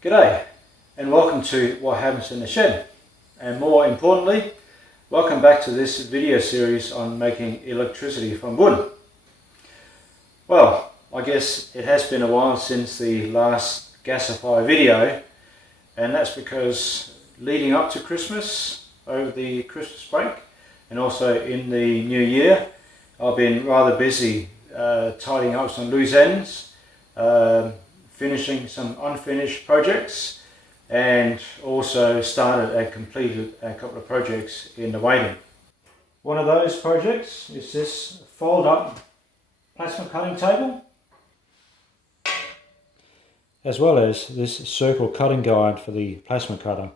G'day and welcome to What Happens in the Shed, and more importantly, welcome back to this video series on making electricity from wood. Well, I guess it has been a while since the last gasifier video, and that's because leading up to Christmas, over the Christmas break and also in the new year, I've been rather busy tidying up some loose ends, finishing some unfinished projects, and also started and completed a couple of projects in the Welding. One of those projects is this fold up plasma cutting table, as well as this circle cutting guide for the plasma cutter.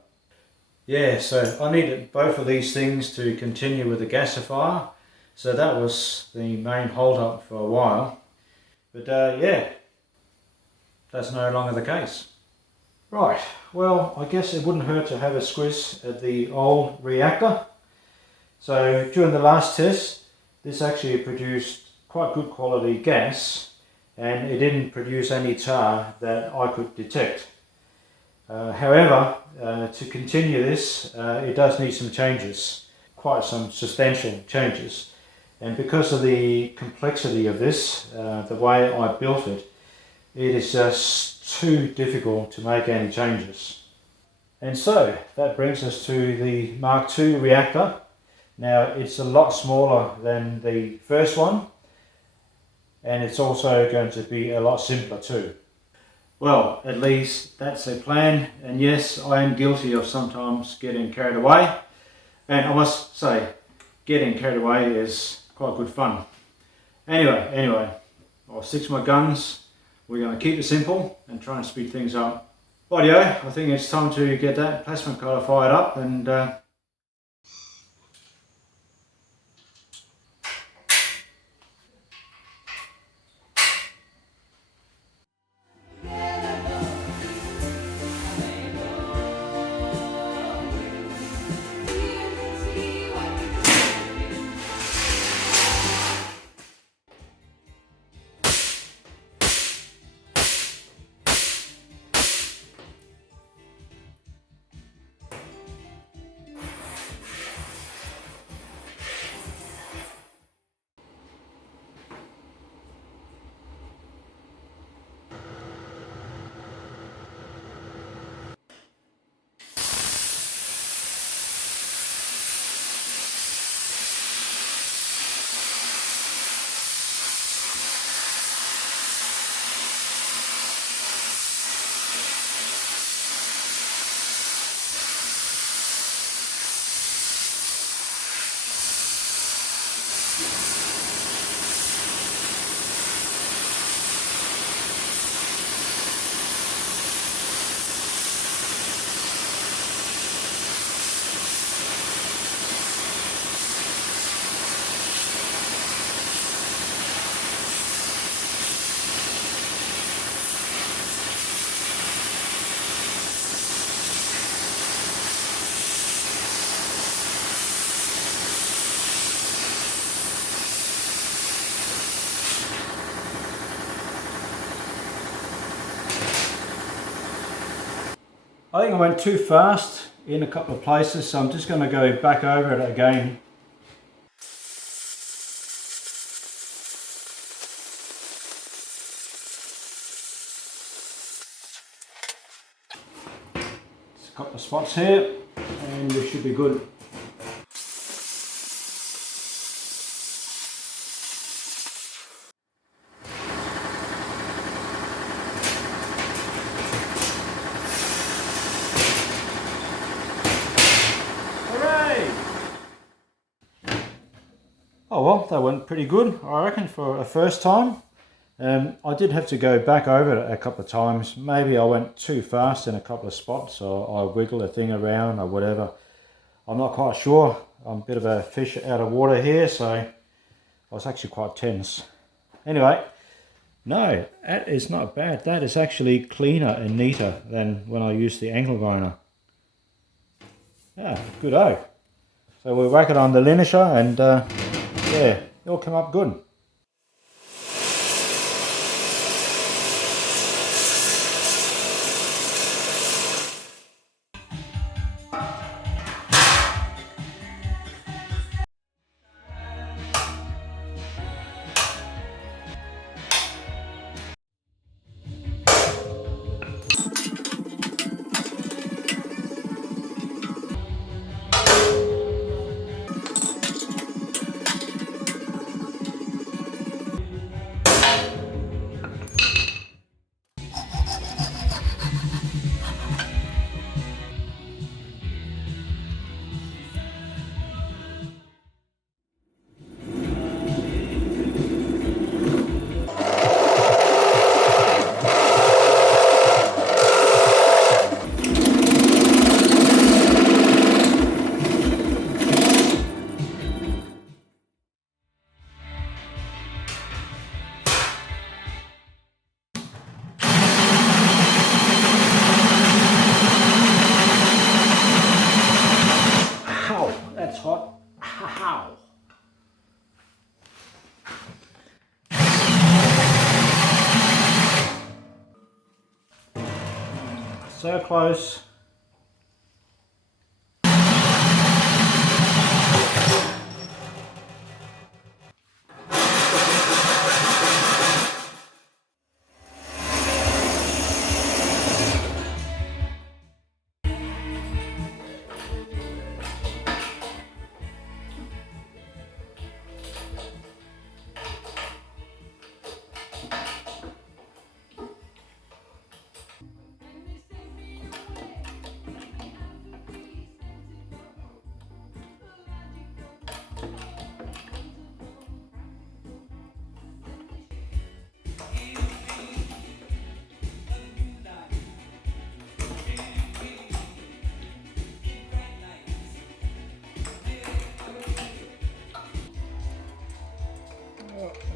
Yeah, so I needed both of these things to continue with the gasifier, so that was the main hold up for a while. But yeah, that's no longer the case. Right, well, I guess it wouldn't hurt to have a squiz at the old reactor. So during the last test, this actually produced quite good quality gas, and it didn't produce any tar that I could detect. However, to continue this, it does need some changes, quite some substantial changes. And because of the complexity of this, the way I built it, it is just too difficult to make any changes. And so that brings us to the Mark II reactor. Now it's a lot smaller than the first one, and it's also going to be a lot simpler too. Well, at least that's a plan, and yes, I am guilty of sometimes getting carried away, and I must say getting carried away is quite good fun. Anyway, I'll stick to my guns. We're going to keep it simple and try and speed things up. Rightio, I think it's time to get that plasma cutter fired up and I think I went too fast in a couple of places, so I'm just going to go back over it again. Just a couple of spots here, and we should be good. Oh well, that went pretty good, I reckon, for a first time. I did have to go back over it a couple of times. Maybe I went too fast in a couple of spots, or I wiggled a thing around or whatever. I'm not quite sure. I'm a bit of a fish out of water here, so I was actually quite tense. Anyway, no, that is not bad. That is actually cleaner and neater than when I used the angle grinder. Yeah, good-o. So we'll whack it on the linisher and yeah, it'll come up good. So close.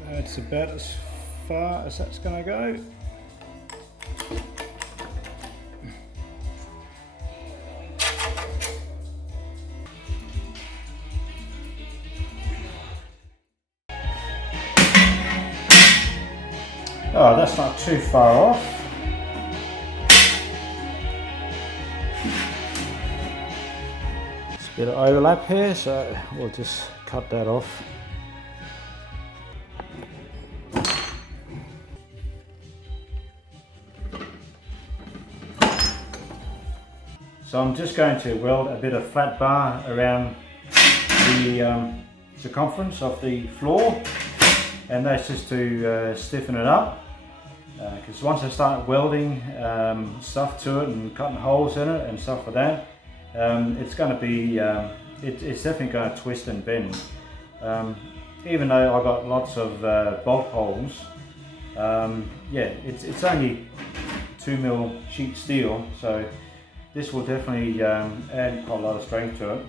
That's about as far as that's going to go. Oh, that's not too far off. There's a bit of overlap here, so we'll just cut that off. So I'm just going to weld a bit of flat bar around the circumference of the floor, and that's just to stiffen it up, because once I start welding stuff to it and cutting holes in it and stuff like that, it's going to be, it's definitely going to twist and bend. Even though I got lots of bolt holes, yeah, it's only 2mm sheet steel, so this will definitely add quite a lot of strength to it.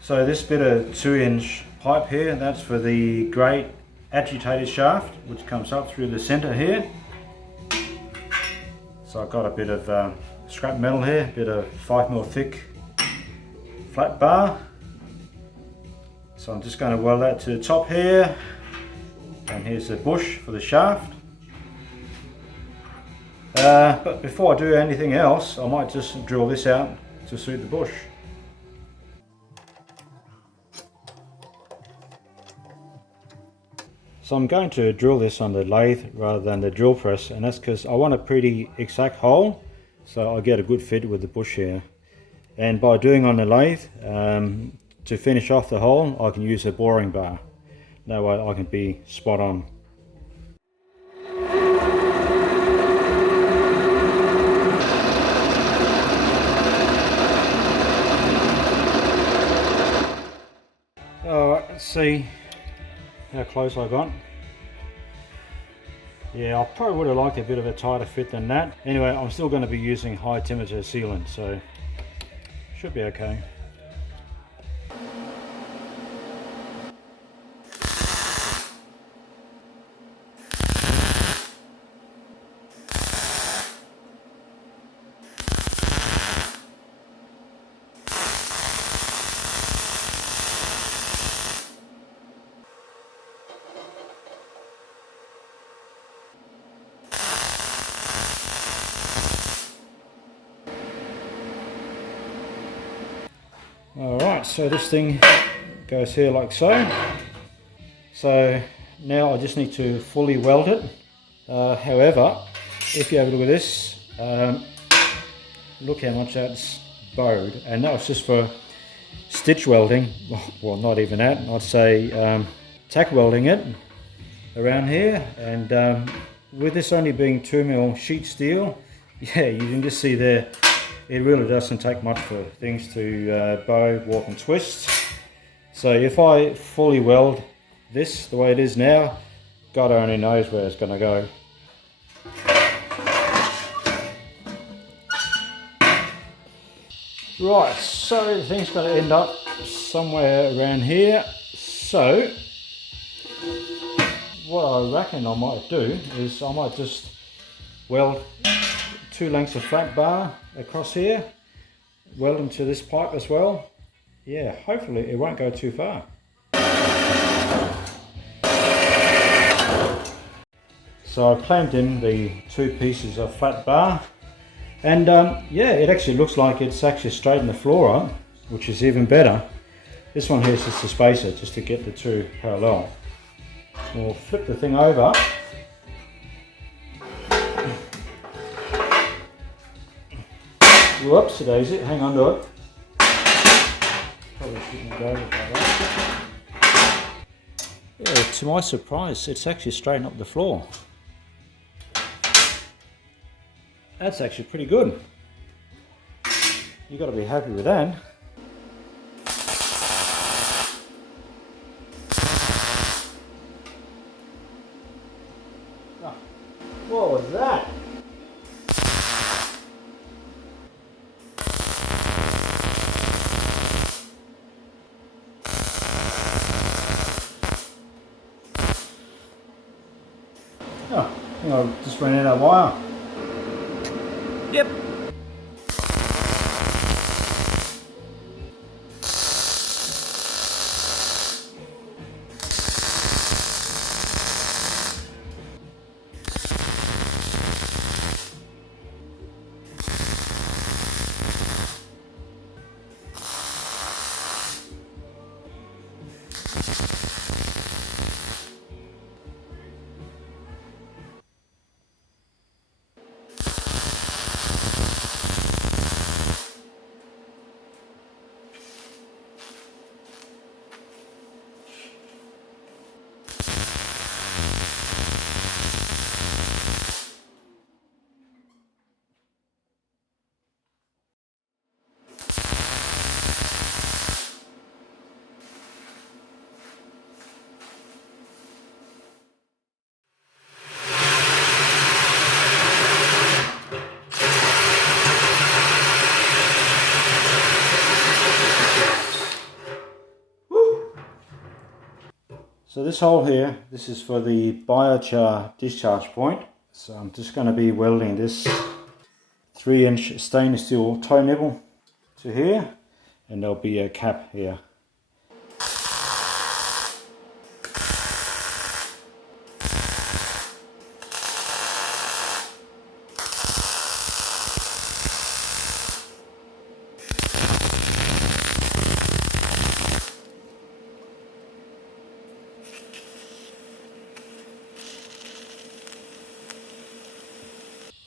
So this bit of 2-inch pipe here, that's for the great agitator shaft, which comes up through the center here. So I've got a bit of scrap metal here, a bit of 5mm thick flat bar. So I'm just going to weld that to the top here, and here's the bush for the shaft. But before I do anything else, I might just drill this out to suit the bush. So I'm going to drill this on the lathe rather than the drill press, and that's because I want a pretty exact hole, so I'll get a good fit with the bush here. And by doing on the lathe, to finish off the hole, I can use a boring bar. That way I can be spot on. Alright, let's see how close I got. Yeah, I probably would have liked a bit of a tighter fit than that. Anyway, I'm still going to be using high temperature sealant, so should be okay. Alright, so this thing goes here like so. So now I just need to fully weld it. However, if you have a look at this, look how much that's bowed, and that was just for stitch welding. Well, not even that. I'd say tack welding it around here, and with this only being 2mm sheet steel, yeah, you can just see there, it really doesn't take much for things to bow, warp and twist. So if I fully weld this the way it is now, God only knows where it's going to go. Right, so the thing's going to end up somewhere around here. So what I reckon I might do is I might just weld 2 lengths of flat bar across here, weld into this pipe as well. Yeah, hopefully it won't go too far. So I've clamped in the 2 pieces of flat bar, and yeah, it actually looks like it's actually straightened the floor up, which is even better. This one here is just a spacer, just to get the 2 parallel. We'll flip the thing over. Whoops, daisy, hang on to it. Probably shouldn't go with that. Yeah, to my surprise, it's actually straightened up the floor. That's actually pretty good. You've got to be happy with that. Oh, what was that? Oh, I think I just ran out of wire. Yep. So this hole here, this is for the biochar discharge point. So I'm just going to be welding this 3-inch stainless steel toe nibble to here, and there'll be a cap here.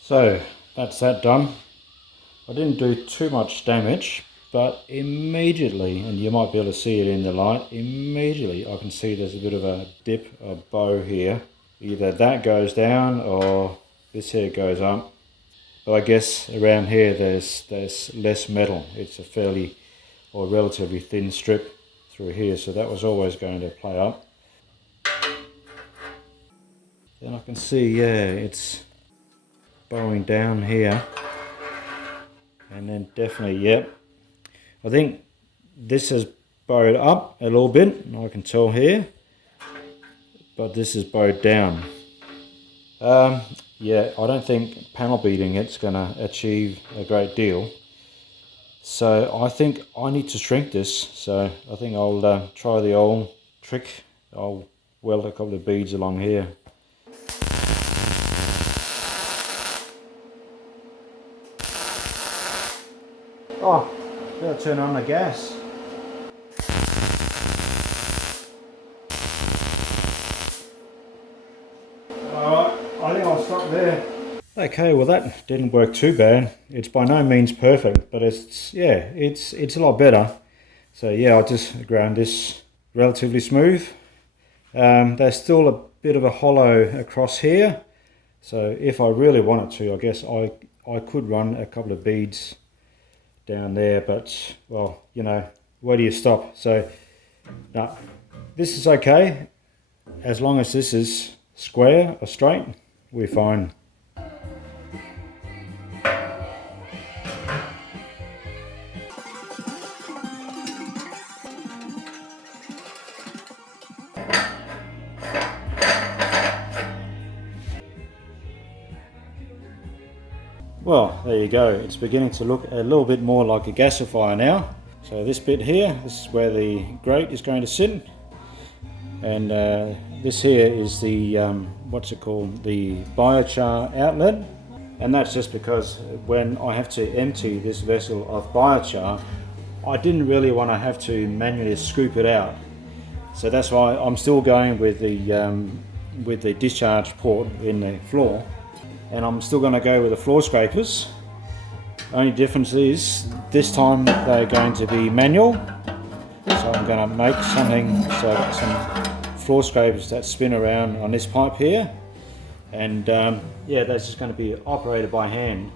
So that's that done. I didn't do too much damage, but immediately, and you might be able to see it in the light, immediately I can see there's a bit of a dip, a bow here. Either that goes down or this here goes up. But I guess around here there's less metal. It's a fairly or relatively thin strip through here, so that was always going to play up. Then I can see, yeah, it's bowing down here, and then definitely, yep, I think this has bowed up a little bit, I can tell here, but this is bowed down. Yeah, I don't think panel beating it's going to achieve a great deal, so I think I need to shrink this. So I think I'll try the old trick. I'll weld a couple of beads along here. Oh, better turn on the gas. Alright, I think I'll stop there. Okay, well that didn't work too bad. It's by no means perfect, but it's, yeah, it's a lot better. So yeah, I'll just ground this relatively smooth, There's still a bit of a hollow across here, so if I really wanted to, I guess I could run a couple of beads down there, but well, you know, where do you stop? So no, this is okay as long as this is square or straight, we're fine. Well, there you go. It's beginning to look a little bit more like a gasifier now. So this bit here, this is where the grate is going to sit. And this here is the, what's it called, the biochar outlet. And that's just because when I have to empty this vessel of biochar, I didn't really want to have to manually scoop it out. So that's why I'm still going with the discharge port in the floor. And I'm still going to go with the floor scrapers. Only difference is this time they're going to be manual. So I'm going to make something, so I've got some floor scrapers that spin around on this pipe here. And yeah, that's just going to be operated by hand.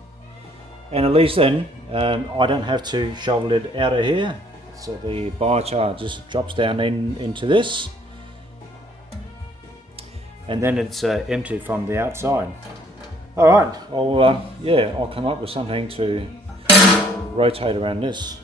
And at least then I don't have to shovel it out of here. So the biochar just drops down into this. And then it's emptied from the outside. All right, I'll come up with something to rotate around this.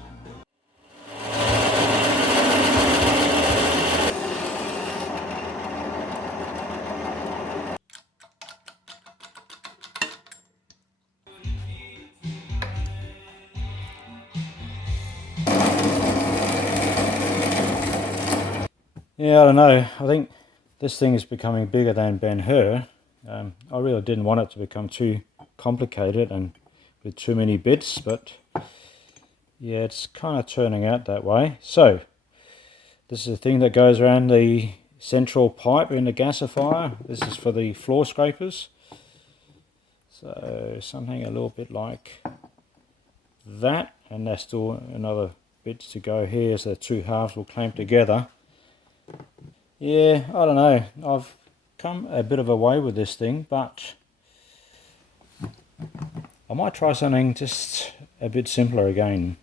Yeah, I don't know. I think this thing is becoming bigger than Ben-Hur. I really didn't want it to become too complicated and with too many bits, but yeah, it's kind of turning out that way. So this is the thing that goes around the central pipe in the gasifier. This is for the floor scrapers. So something a little bit like that, and there's still another bits to go here, so the two halves will clamp together. Yeah, I don't know. I've come a bit of a way with this thing, but I might try something just a bit simpler again.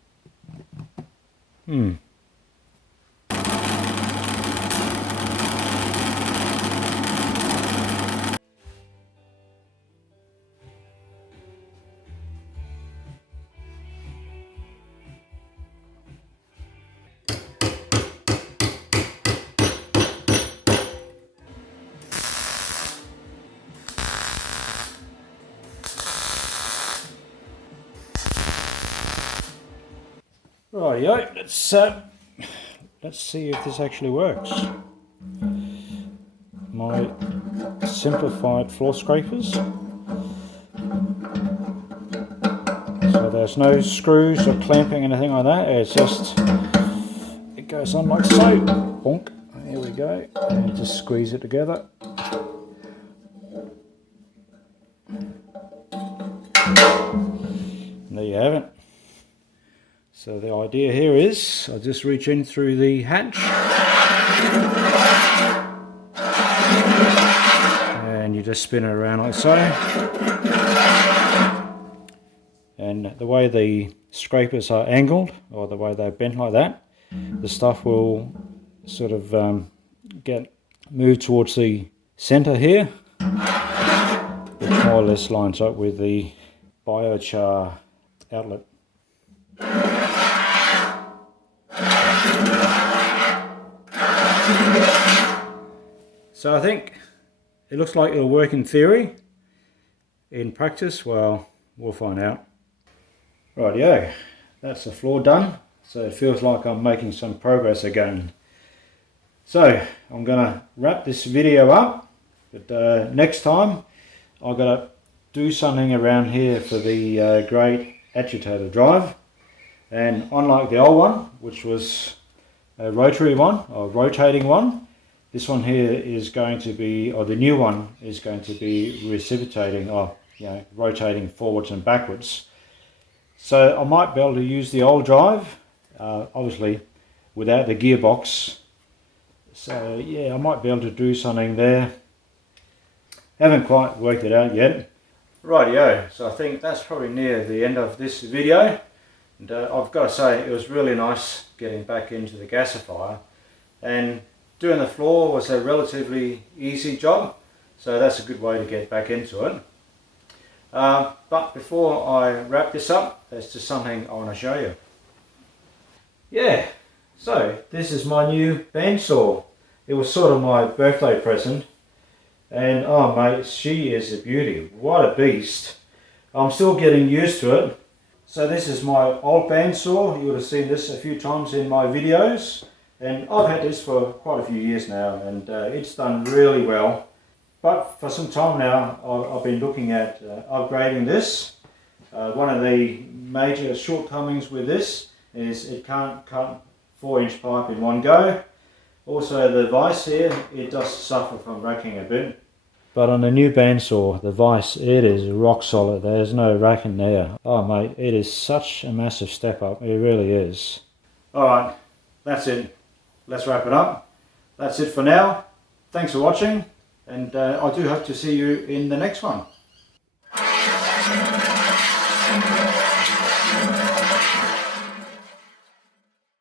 Rightio, let's see if this actually works. My simplified floor scrapers. So there's no screws or clamping, anything like that. It's just, it goes on like so. Bonk. Here we go. And just squeeze it together. And there you have it. So the idea here is I just reach in through the hatch and you just spin it around like so. And the way the scrapers are angled, or the way they're bent like that, the stuff will sort of get moved towards the center here, which more or less lines up with the biochar outlet. So I think it looks like it'll work in theory. In practice, well, we'll find out. Rightio, that's the floor done. So it feels like I'm making some progress again. So I'm gonna wrap this video up, but next time I've got to do something around here for the great agitator drive. And unlike the old one, which was a rotary one, or rotating one, this one here is going to be, or the new one is going to be reciprocating, or rotating forwards and backwards. So I might be able to use the old drive, obviously without the gearbox So yeah, I might be able to do something there. Haven't quite worked it out yet. Rightio, so I think that's probably near the end of this video. And I've got to say, it was really nice getting back into the gasifier. And doing the floor was a relatively easy job. So that's a good way to get back into it. But before I wrap this up, there's just something I want to show you. Yeah, so this is my new bandsaw. It was sort of my birthday present. And oh mate, she is a beauty. What a beast. I'm still getting used to it. So this is my old bandsaw. You would have seen this a few times in my videos. And I've had this for quite a few years now, and it's done really well. But for some time now, I've been looking at upgrading this. One of the major shortcomings with this is it can't cut 4-inch pipe in one go. Also the vise here, it does suffer from racking a bit. But on the new bandsaw, the vise, it is rock solid. There's no racking there. Oh mate, it is such a massive step up. It really is. Alright, that's it. Let's wrap it up. That's it for now. Thanks for watching. And I do hope to see you in the next one.